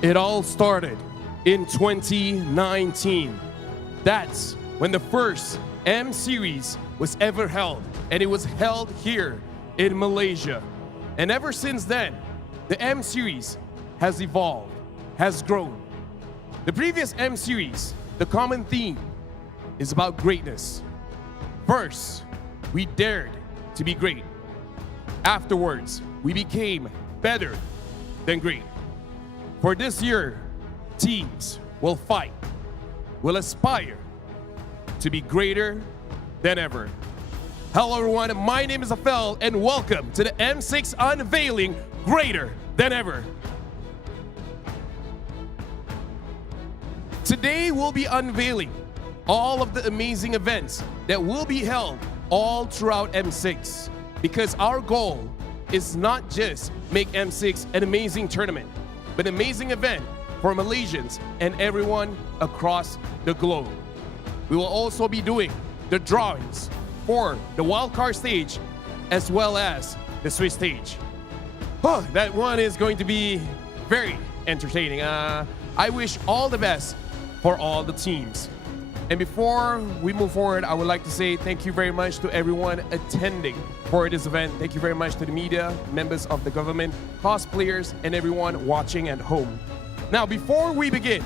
It all started in 2019. That's when the first M Series was ever held, and it was held here in Malaysia. And ever since then, the M Series has evolved, has grown. The previous M Series, the common theme is about greatness. First, we dared to be great. Afterwards, we became better than great. For this year, teams will fight, will aspire to be greater than ever. Hello everyone, my name is Afel and welcome to the M6 Unveiling Greater Than Ever. Today we'll be unveiling all of the amazing events that will be held all throughout M6, because our goal is not just make M6 an amazing tournament, but an amazing event for Malaysians and everyone across the globe. We will also be doing the drawings for the wildcard stage as well as the Swiss stage. Oh, that one is going to be very entertaining. I wish all the best for all the teams. And before we move forward, I would like to say thank you very much to everyone attending for this event. Thank you very much to the media, members of the government, cosplayers, and everyone watching at home. Now, before we begin,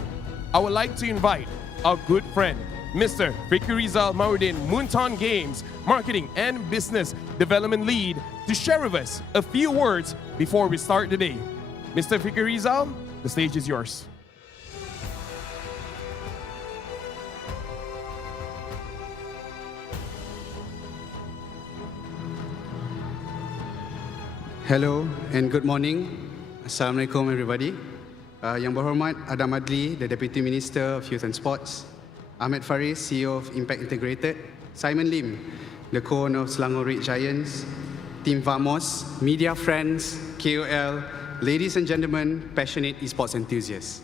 I would like to invite our good friend, Mr. Fikri Rizal Maudin, Munton Games Marketing and Business Development Lead, to share with us a few words before we start the day. Mr. Fikri Rizal, the stage is yours. Hello and good morning. Assalamualaikum everybody. Yang berhormat Adam Adli, the Deputy Minister of Youth and Sports, Ahmed Faris, CEO of Impact Integrated, Simon Lim, the co-owner of Selangor Red Giants, Team Vamos, media friends, KOL, ladies and gentlemen, passionate esports enthusiasts.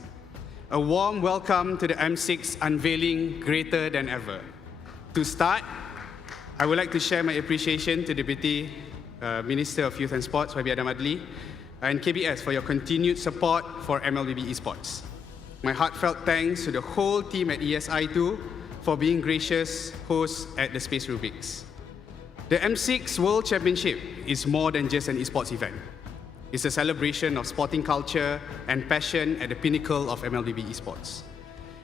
A warm welcome to the M6 Unveiling Greater Than Ever. To start, I would like to share my appreciation to Deputy Minister of Youth and Sports, YB Adam Adli, and KBS for your continued support for MLBB Esports. My heartfelt thanks to the whole team at ESI2 for being gracious hosts at the Space Rubiks. The M6 World Championship is more than just an esports event. It's a celebration of sporting culture and passion at the pinnacle of MLBB Esports.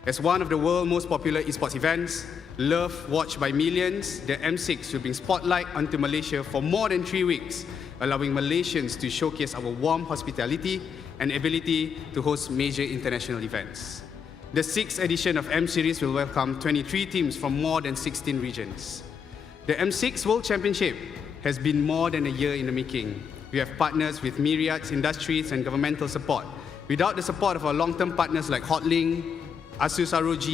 As one of the world's most popular esports events, loved, watched by millions, the M6 will bring spotlight onto Malaysia for more than 3 weeks, allowing Malaysians to showcase our warm hospitality and ability to host major international events. The 6th edition of M Series will welcome 23 teams from more than 16 regions. The M6 World Championship has been more than a year in the making. We have partners with myriad industries and governmental support. Without the support of our long-term partners like Hotlink, Asus ROG,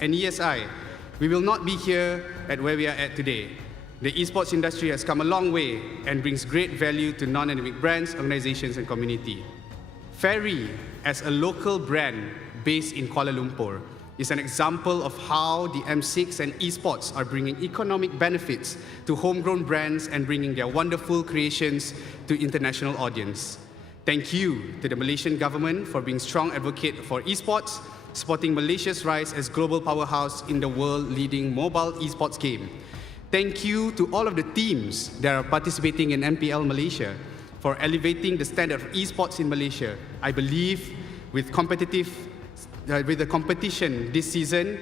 and ESI, we will not be here at where we are at today. The esports industry has come a long way and brings great value to non-endemic brands, organizations, and community. Ferry, as a local brand based in Kuala Lumpur, is an example of how the M6 and esports are bringing economic benefits to homegrown brands and bringing their wonderful creations to international audience. Thank you to the Malaysian government for being strong advocate for esports, supporting Malaysia's rise as global powerhouse in the world-leading mobile esports game. Thank you to all of the teams that are participating in MPL Malaysia for elevating the standard of esports in Malaysia. I believe with the competition this season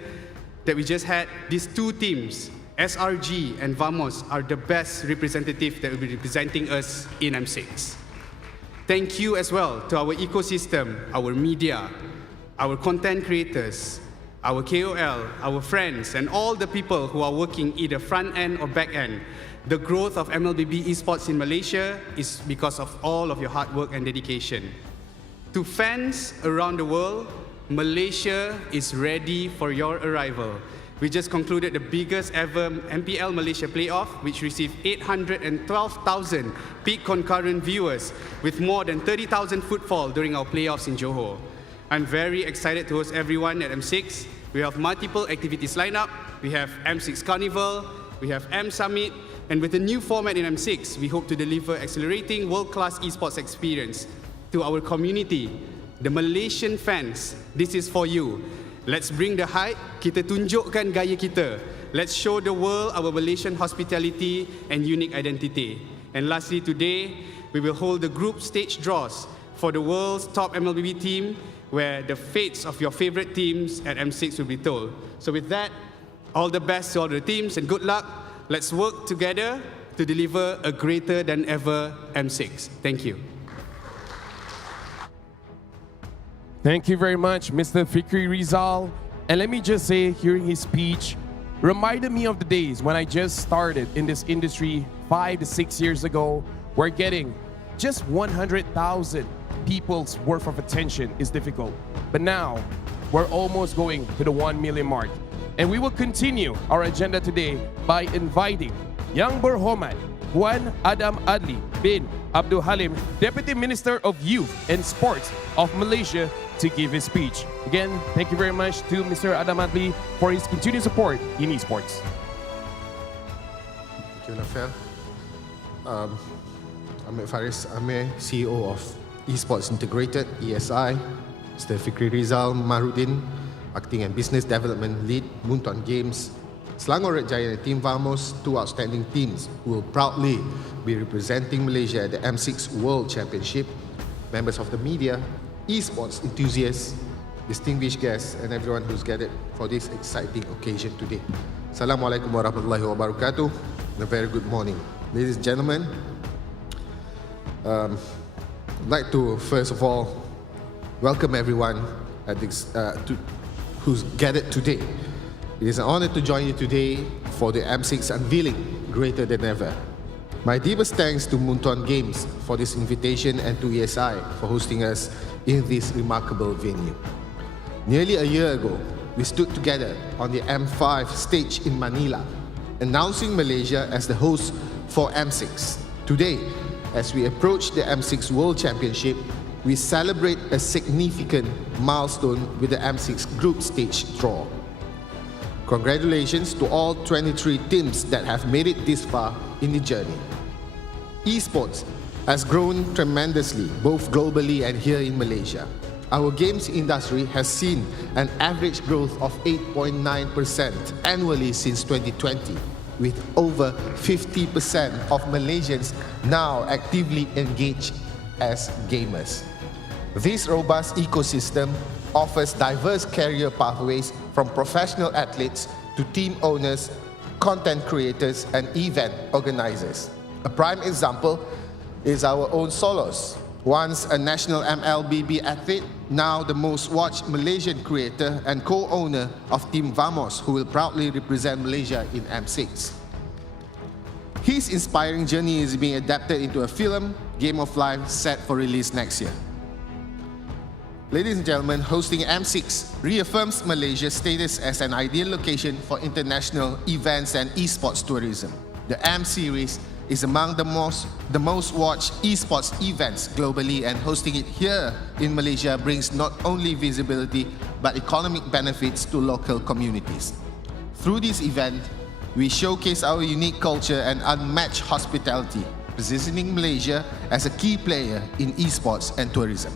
that we just had, these two teams, SRG and Vamos, are the best representative that will be representing us in M6. Thank you as well to our ecosystem, our media, our content creators, our KOL, our friends, and all the people who are working either front end or back end. The growth of MLBB esports in Malaysia is because of all of your hard work and dedication. To fans around the world, Malaysia is ready for your arrival. We just concluded the biggest ever MPL Malaysia playoff, which received 812,000 peak concurrent viewers with more than 30,000 footfall during our playoffs in Johor. I'm very excited to host everyone at M6. We have multiple activities lined up. We have M6 Carnival, we have M Summit, and with the new format in M6, we hope to deliver accelerating world-class esports experience to our community The Malaysian fans, this is for you. Let's bring the hype, kita tunjukkan gaya kita. Let's show the world our Malaysian hospitality and unique identity. And lastly, today, we will hold the group stage draws for the world's top MLBB team, where the fates of your favorite teams at M6 will be told. So with that, all the best to all the teams and good luck. Let's work together to deliver a greater than ever M6. Thank you. Thank you very much, Mr. Fikri Rizal. And let me just say, hearing his speech reminded me of the days when I just started in this industry 5 to 6 years ago, where getting just 100,000 people's worth of attention is difficult. But now, we're almost going to the 1 million mark. And we will continue our agenda today by inviting Yang Berhormat Puan Adam Adli bin Abdul Halim, Deputy Minister of Youth and Sports of Malaysia, to give his speech. Again, thank you very much to Mr. Adam Adli for his continued support in esports. Thank you, Nafel. I'm Faris Amir, CEO of Esports Integrated, ESI. Mr. Fikri Rizal Mahrudin, Marketing and Business Development Lead, Munton Games. Selangor Red Giant and Team Vamos, two outstanding teams who will proudly be representing Malaysia at the M6 World Championship. Members of the media, esports enthusiasts, distinguished guests, and everyone who's gathered for this exciting occasion today. Assalamualaikum warahmatullahi wabarakatuh, and a very good morning. Ladies and gentlemen, I'd like to first of all welcome everyone at this, who's gathered today. It is an honor to join you today for the M6 Unveiling, greater than ever. My deepest thanks to Munton Games for this invitation and to ESI for hosting us in this remarkable venue. Nearly a year ago, we stood together on the M5 stage in Manila, announcing Malaysia as the host for M6. Today, as we approach the M6 World Championship, we celebrate a significant milestone with the M6 group stage draw. Congratulations to all 23 teams that have made it this far in the journey. Esports has grown tremendously, both globally and here in Malaysia. Our games industry has seen an average growth of 8.9% annually since 2020, with over 50% of Malaysians now actively engaged as gamers. This robust ecosystem offers diverse career pathways from professional athletes to team owners, content creators, and event organizers. A prime example is our own Solos, once a national MLBB athlete, now the most watched Malaysian creator and co-owner of Team Vamos, who will proudly represent Malaysia in M6. His inspiring journey is being adapted into a film, Game of Life, set for release next year. Ladies and gentlemen, hosting M6 reaffirms Malaysia's status as an ideal location for international events and esports tourism. The M Series is among the most watched esports events globally, and hosting it here in Malaysia brings not only visibility but economic benefits to local communities. Through this event, we showcase our unique culture and unmatched hospitality, positioning Malaysia as a key player in esports and tourism.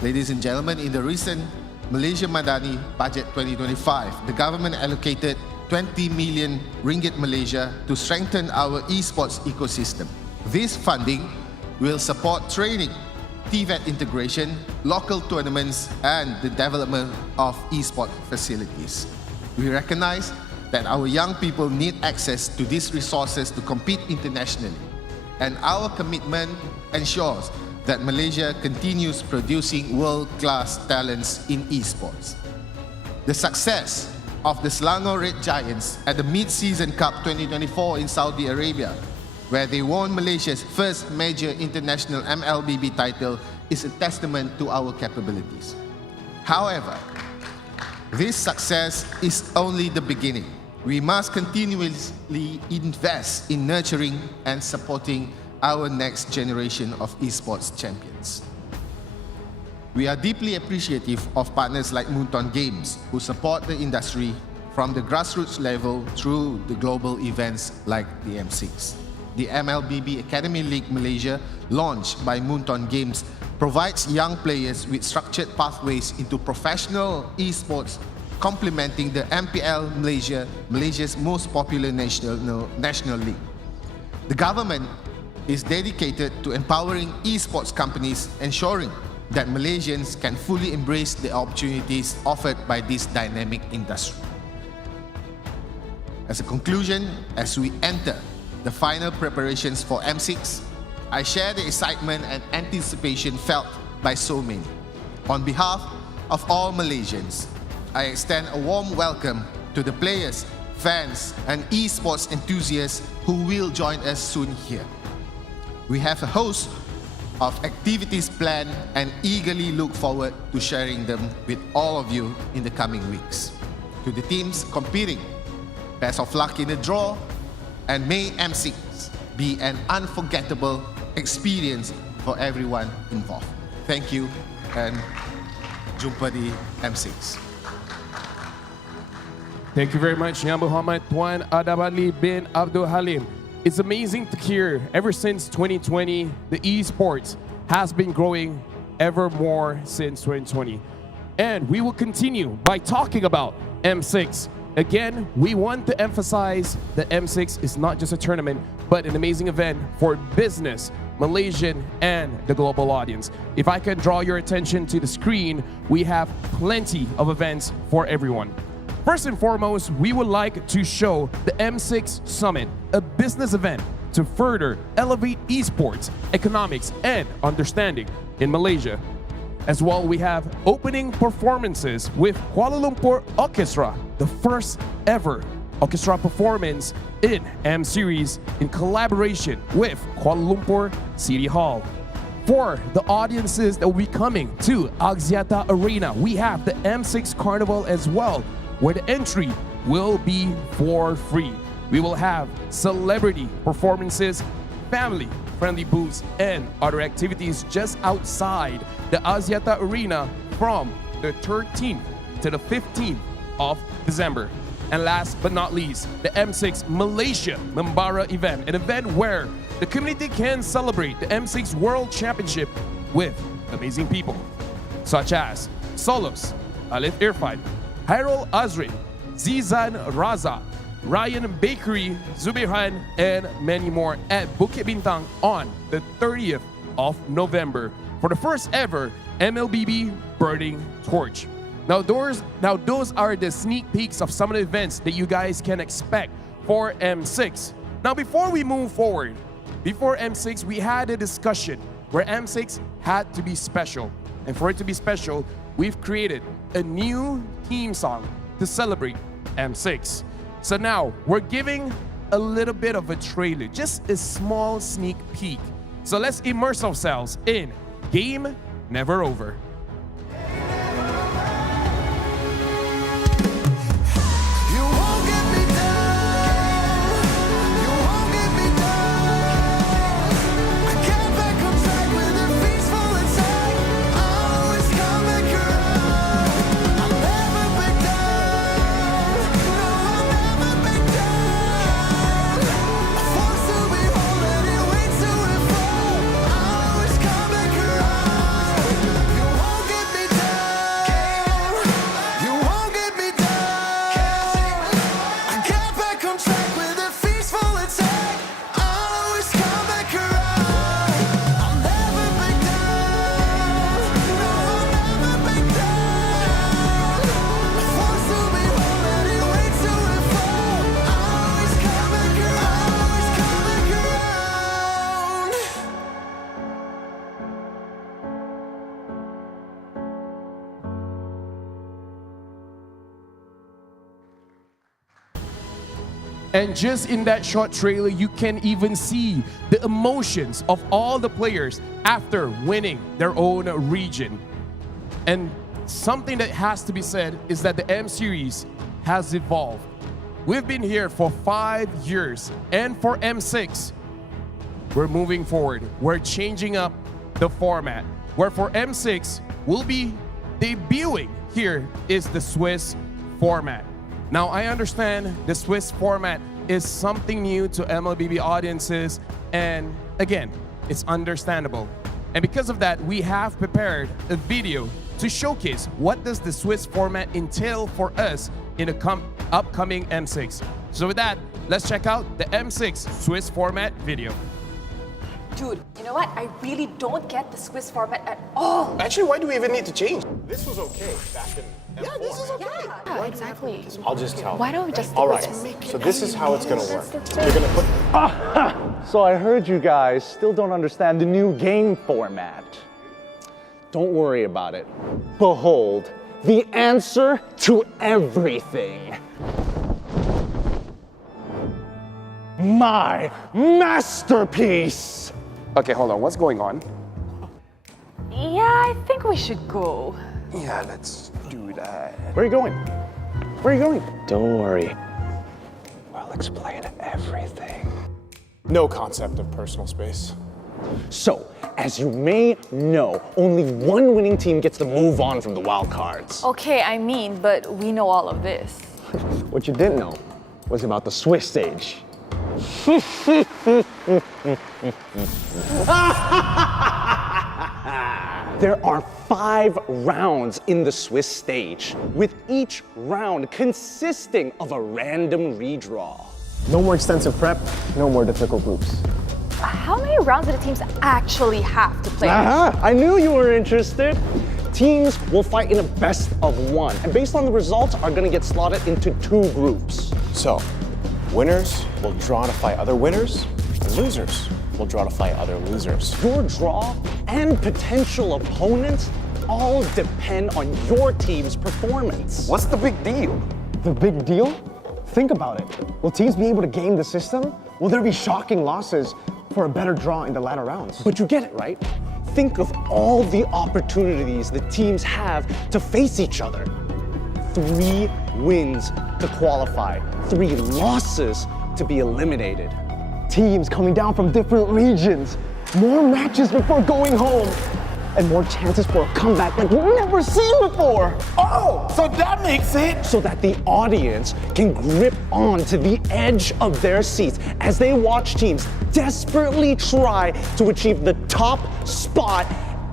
Ladies and gentlemen, in the recent Malaysia Madani Budget 2025, the government allocated 20 million ringgit Malaysia to strengthen our esports ecosystem. This funding will support training, TVET integration, local tournaments, and the development of esports facilities. We recognize that our young people need access to these resources to compete internationally, and our commitment ensures that Malaysia continues producing world-class talents in esports. The success of the Selangor Red Giants at the Mid-Season Cup 2024 in Saudi Arabia, where they won Malaysia's first major international MLBB title, is a testament to our capabilities. However, this success is only the beginning. We must continuously invest in nurturing and supporting our next generation of esports champions. We are deeply appreciative of partners like Munton Games, who support the industry from the grassroots level through the global events like the M6. The MLBB Academy League Malaysia, launched by Munton Games, provides young players with structured pathways into professional esports, complementing the MPL Malaysia, Malaysia's most popular national league. The government is dedicated to empowering esports companies, ensuring that Malaysians can fully embrace the opportunities offered by this dynamic industry. As a conclusion, as we enter the final preparations for M6, I share the excitement and anticipation felt by so many. On behalf of all Malaysians, I extend a warm welcome to the players, fans, and esports enthusiasts who will join us soon here. We have a host of activities planned and eagerly look forward to sharing them with all of you in the coming weeks. To the teams competing, best of luck in the draw, and may M6 be an unforgettable experience for everyone involved. Thank you, and jumpa di M6. Thank you very much, Yang Muhammad Tuan Adam Ali bin Abdul Halim. It's amazing to hear ever since 2020, the esports has been growing ever more since 2020. And we will continue by talking about M6. Again, we want to emphasize that M6 is not just a tournament, but an amazing event for business, Malaysian, and the global audience. If I can draw your attention to the screen, we have plenty of events for everyone. First and foremost, we would like to show the M6 Summit, a business event to further elevate esports, economics, and understanding in Malaysia. As well, we have opening performances with Kuala Lumpur Orchestra, the first ever orchestra performance in M-Series in collaboration with Kuala Lumpur City Hall. For the audiences that will be coming to Axiata Arena, we have the M6 Carnival as well, where the entry will be for free. We will have celebrity performances, family-friendly booths, and other activities just outside the Axiata Arena from the 13th to the 15th of December. And last but not least, the M6 Malaysia Membara event, an event where the community can celebrate the M6 World Championship with amazing people, such as Solos, Alif Irfan, Hairul Azrin, Zizan Raza, Ryan Bakery, Zubirhan, and many more at Bukit Bintang on the 30th of November for the first ever MLBB Burning Torch. Now those are the sneak peeks of some of the events that you guys can expect for M6. Now before we move forward, before M6, we had a discussion where M6 had to be special. And for it to be special, we've created a new theme song to celebrate M6. So now we're giving a little bit of a trailer, just a small sneak peek. So let's immerse ourselves in Game Never Over. And just in that short trailer, you can even see the emotions of all the players after winning their own region. And something that has to be said is that the M-Series has evolved. We've been here for 5 years, and for M6, we're moving forward. We're changing up the format, where for M6, we'll be debuting here is the Swiss format. Now, I understand the Swiss format is something new to MLBB audiences, and again, it's understandable. And because of that, we have prepared a video to showcase what does the Swiss format entail for us in a upcoming M6. So with that, let's check out the M6 Swiss format video. Dude, you know what? I really don't get the Swiss format at all. Actually, why do we even need to change? This was okay back in M4. Yeah, this is okay. Yeah, exactly. I'll just tell. Why don't we just All right, so this is how it's gonna work. You're gonna put... So I heard you guys still don't understand the new game format. Don't worry about it. Behold, the answer to everything. My masterpiece! Okay, hold on, what's going on? Yeah, I think we should go. Yeah, let's do that. Where are you going? Where are you going? Don't worry. I'll explain everything. No concept of personal space. So, as you may know, only one winning team gets to move on from the wild cards. Okay, I mean, but we know all of this. What you didn't know was about the Swiss stage. There are 5 rounds in the Swiss stage, with each round consisting of a random redraw. No more extensive prep, no more difficult groups. How many rounds do the teams actually have to play? I knew you were interested. Teams will fight in a best of 1, and based on the results are gonna get slotted into 2 groups. So, winners will draw to fight other winners, and losers will draw to fight other losers. Your draw and potential opponents all depend on your team's performance. What's the big deal? The big deal? Think about it. Will teams be able to game the system? Will there be shocking losses for a better draw in the latter rounds? But you get it, right? Think of all the opportunities the teams have to face each other. 3 wins to qualify, 3 losses to be eliminated. Teams coming down from different regions, more matches before going home, and more chances for a comeback like we've never seen before. Oh, so that makes it. So that the audience can grip on to the edge of their seats as they watch teams desperately try to achieve the top spot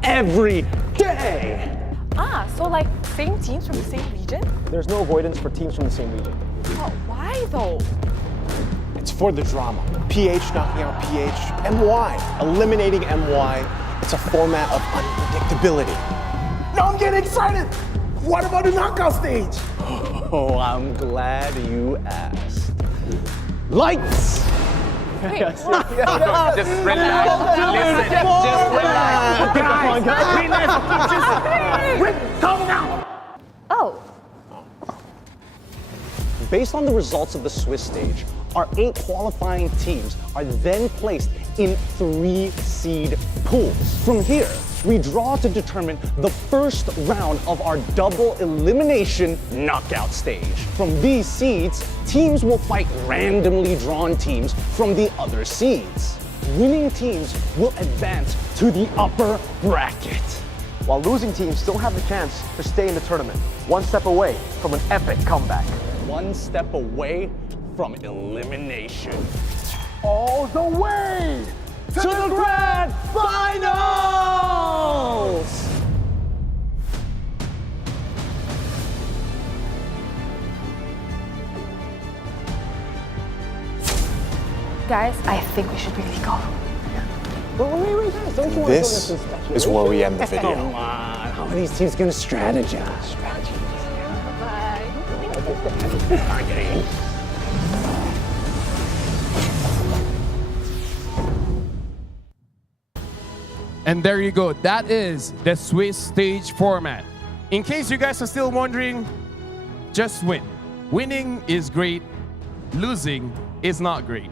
every day. Ah, so like same teams from the same region? There's no avoidance for teams from the same region. Oh, why though? It's for the drama. PH knocking out PH, MY eliminating MY. It's a format of unpredictability. Now I'm getting excited. What about the knockout stage? Oh, I'm glad you asked. Lights! Wait, Just relax. Listen. Just relax. Calm down! oh, Based on the results of the Swiss stage, our 8 qualifying teams are then placed in 3 seed pools. From here, we draw to determine the first round of our double elimination knockout stage. From these seeds, teams will fight randomly drawn teams from the other seeds. Winning teams will advance to the upper bracket. While losing teams still have the chance to stay in the tournament, one step away from an epic comeback. One step away from elimination. All the way To the grand finals! guys, I think we should really go. Wait, guys, don't you want This to go is where we end the video. Come on, how are these teams gonna strategize? And there you go. That is the Swiss stage format. In case you guys are still wondering, just win. Winning is great. Losing is not great.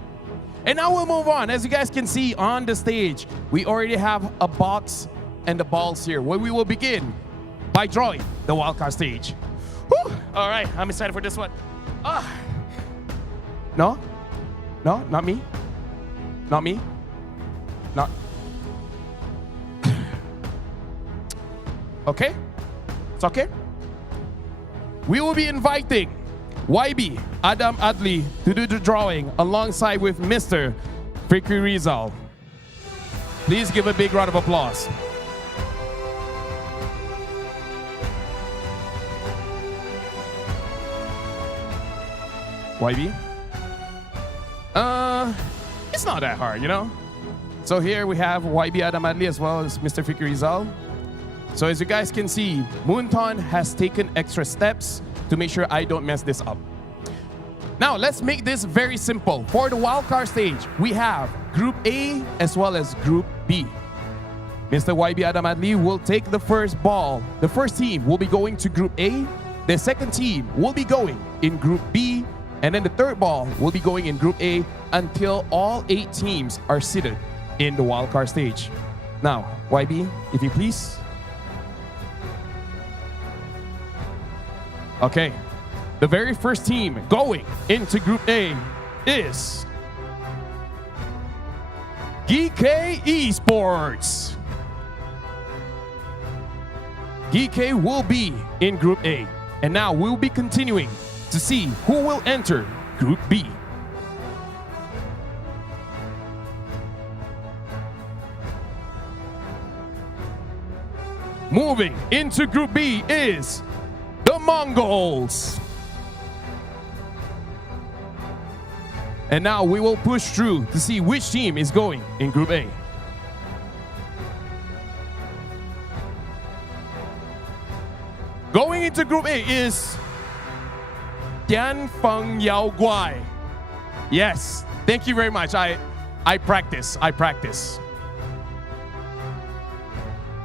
And now we'll move on. As you guys can see on the stage, we already have a box and the balls here, where we will begin by drawing the wildcard stage. Whew. All right, I'm excited for this one. No? No, not me. Not me. Not. Okay? It's okay? We will be inviting YB, Adam Adli, to do the drawing alongside with Mr. Fikri Rizal. Please give a big round of applause. YB? It's not that hard, you know? So here we have YB Adam Adli as well as Mr. Fikri Rizal. So as you guys can see, Moonton has taken extra steps to make sure I don't mess this up. Now, let's make this very simple. For the wildcard stage, we have Group A as well as Group B. Mr. YB Adam Adli will take the first ball. The first team will be going to Group A. The second team will be going in Group B. And then the third ball will be going in Group A until all 8 teams are seated in the wildcard stage. Now, YB, if you please. Okay, the very first team going into Group A is GK Esports. GK will be in Group A. And now we'll be continuing to see who will enter Group B. Moving into Group B is the Mongols. And now we will push through to see which team is going in Group A. Going into Group A is Tianfeng Yao Guai. Yes, thank you very much. I practice.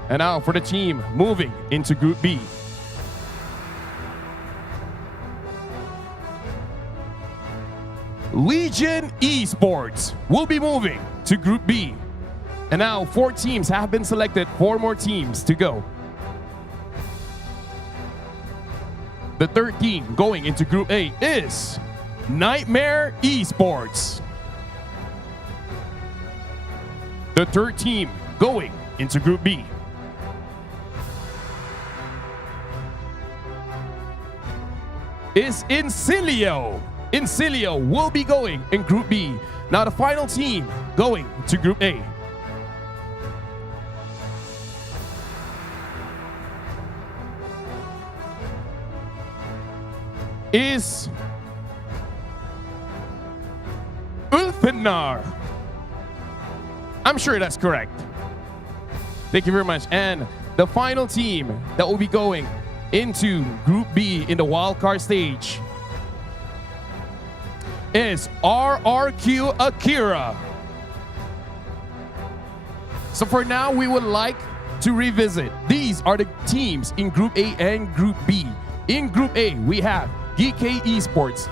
And now for the team moving into Group B. Legion Esports will be moving to Group B. And now 4 teams have been selected, 4 more teams to go. The third team going into Group A is Nightmare Esports. The third team going into Group B is Incilio. Incilio will be going in Group B. Now the final team going to Group A is Ulfenar. I'm sure that's correct. Thank you very much. And the final team that will be going into Group B in the wildcard stage is RRQ Akira. So for now, we would like to revisit. These are the teams in Group A and Group B. In Group A, we have GK Esports,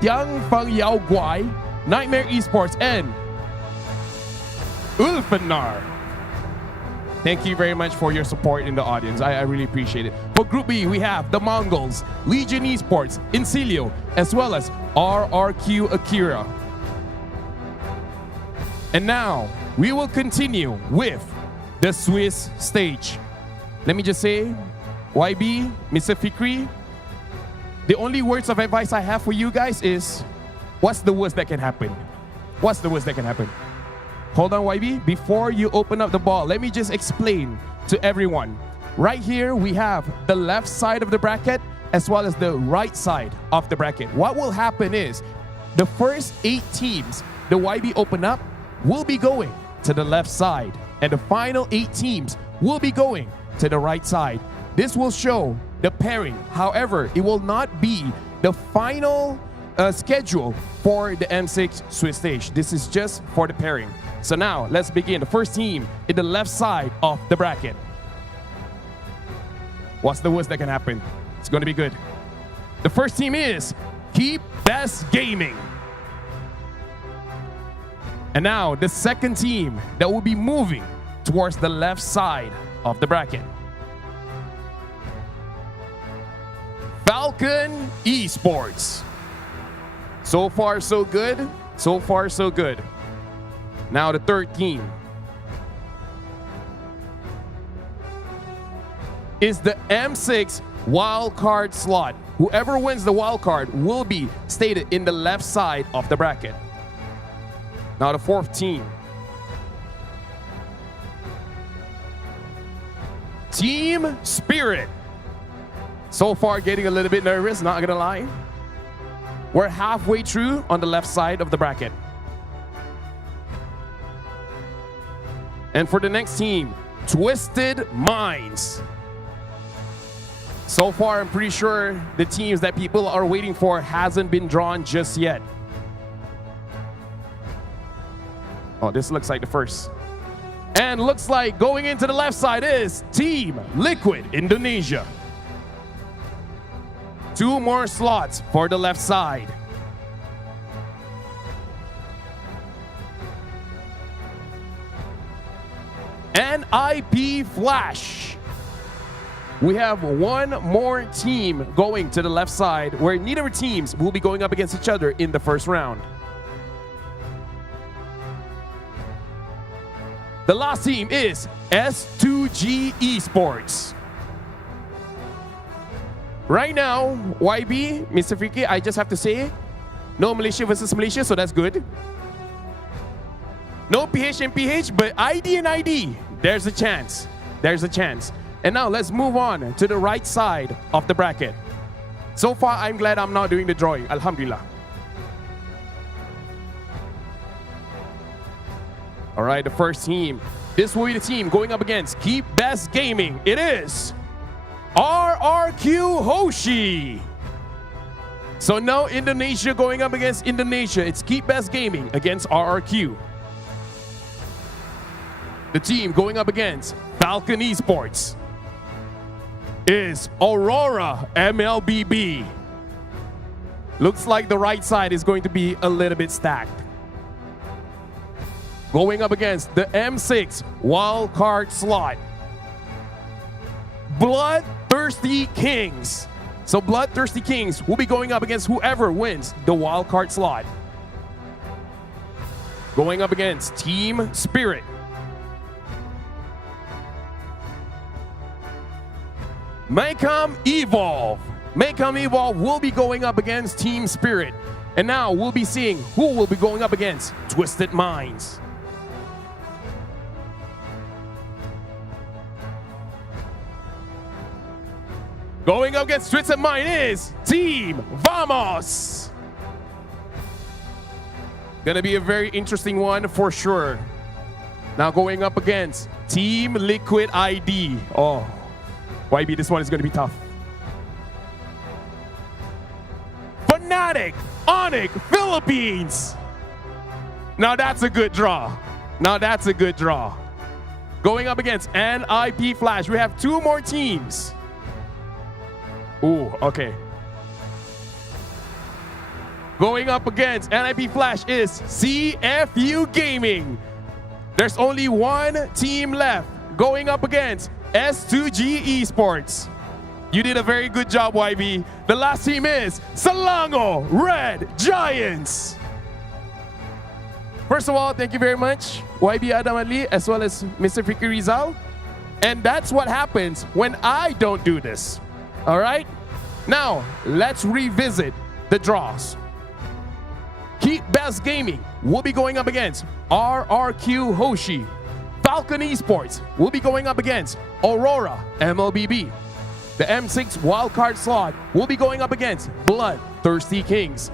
Tianfeng Yao Guai, Nightmare Esports, and Ulfenar. Thank you very much for your support in the audience. I really appreciate it. For Group B, we have the Mongols, Legion Esports, Incilio, as well as RRQ Akira. And now, we will continue with the Swiss stage. Let me just say, YB, Mr. Fikri, the only words of advice I have for you guys is, what's the worst that can happen? What's the worst that can happen? Hold on, YB. Before you open up the ball, let me just explain to everyone. Right here, we have the left side of the bracket as well as the right side of the bracket. What will happen is the first 8 teams the YB open up will be going to the left side, and the final 8 teams will be going to the right side. This will show the pairing. However, it will not be the final schedule for the M6 Swiss stage. This is just for the pairing. So now, let's begin. The first team in the left side of the bracket. What's the worst that can happen? It's going to be good. The first team is Keep Best Gaming. And now, the second team that will be moving towards the left side of the bracket. Falcon Esports. So far, so good. So far, so good. Now the third team is the M6 wildcard slot. Whoever wins the wildcard will be stated in the left side of the bracket. Now the fourth team Team Spirit. So far, getting a little bit nervous, not gonna lie. We're halfway through on the left side of the bracket. And for the next team, Twisted Minds. So far, I'm pretty sure the teams that people are waiting for hasn't been drawn just yet. Oh, this looks like the first. And looks like going into the left side is Team Liquid Indonesia. 2 more slots for the left side. NIP Flash. We have 1 more team going to the left side where neither teams will be going up against each other in the first round. The last team is S2G Esports. Right now, YB, Mr. Friki, I just have to say, no Malaysia versus Malaysia, so that's good. No PH and PH, but ID and ID, there's a chance. There's a chance. And now let's move on to the right side of the bracket. So far, I'm glad I'm not doing the drawing. Alhamdulillah. All right, the first team. This will be the team going up against Keep Best Gaming. It is RRQ Hoshi. So now Indonesia going up against Indonesia. It's Keep Best Gaming against RRQ. The team going up against Falcon Esports is Aurora MLBB. Looks like the right side is going to be a little bit stacked. Going up against the M6 wildcard slot, Bloodthirsty Kings. So Bloodthirsty Kings will be going up against whoever wins the wildcard slot. Going up against Team Spirit. Maycom Evolve. Maycom Evolve will be going up against Team Spirit. And now we'll be seeing who will be going up against Twisted Minds. Going up against Twisted Mind is Team Vamos. Gonna be a very interesting one for sure. Now going up against Team Liquid ID. Oh, YB, this one is gonna be tough. Fnatic, Onyx, Philippines. Now that's a good draw. Now that's a good draw. Going up against NIP Flash. We have 2 more teams. Ooh, okay. Going up against NIP Flash is CFU Gaming. There's only 1 team left going up against S2G Esports. You did a very good job, YB. The last team is Selangor Red Giants. First of all, thank you very much, YB Adam Ali, as well as Mr. Fikri Rizal. And that's what happens when I don't do this. All right? Now, let's revisit the draws. Keep Best Gaming will be going up against RRQ Hoshi. Falcon Esports will be going up against Aurora MLBB. The M6 wildcard slot will be going up against Bloodthirsty Kings.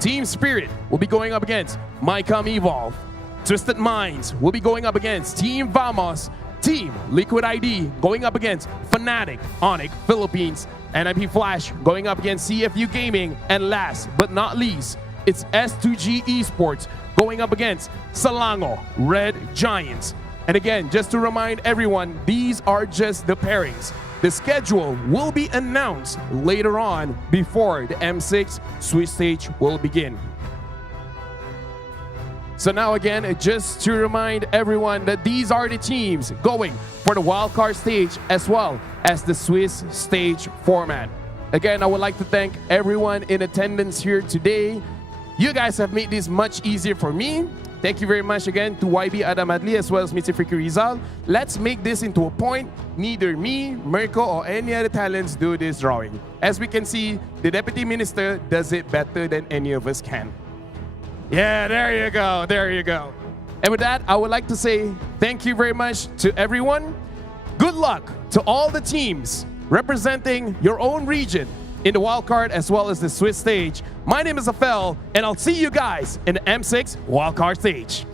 Team Spirit will be going up against Maycom Evolve. Twisted Minds will be going up against Team Vamos. Team Liquid ID going up against Fnatic, Onyx, Philippines. NIP Flash going up against CFU Gaming. And last but not least, it's S2G Esports going up against Selangor Red Giants. And again, just to remind everyone, these are just the pairings. The schedule will be announced later on before the M6 Swiss stage will begin. So now again, just to remind everyone that these are the teams going for the wildcard stage as well as the Swiss stage format. Again, I would like to thank everyone in attendance here today. You guys have made this much easier for me. Thank you very much again to YB Adam Adli as well as Mr. Fikri Rizal. Let's make this into a point. Neither me, Mirko, or any other talents do this drawing. As we can see, the Deputy Minister does it better than any of us can. Yeah, there you go, there you go. And with that, I would like to say thank you very much to everyone. Good luck to all the teams representing your own region in the wildcard as well as the Swiss stage. My name is Afel, and I'll see you guys in the M6 wildcard stage.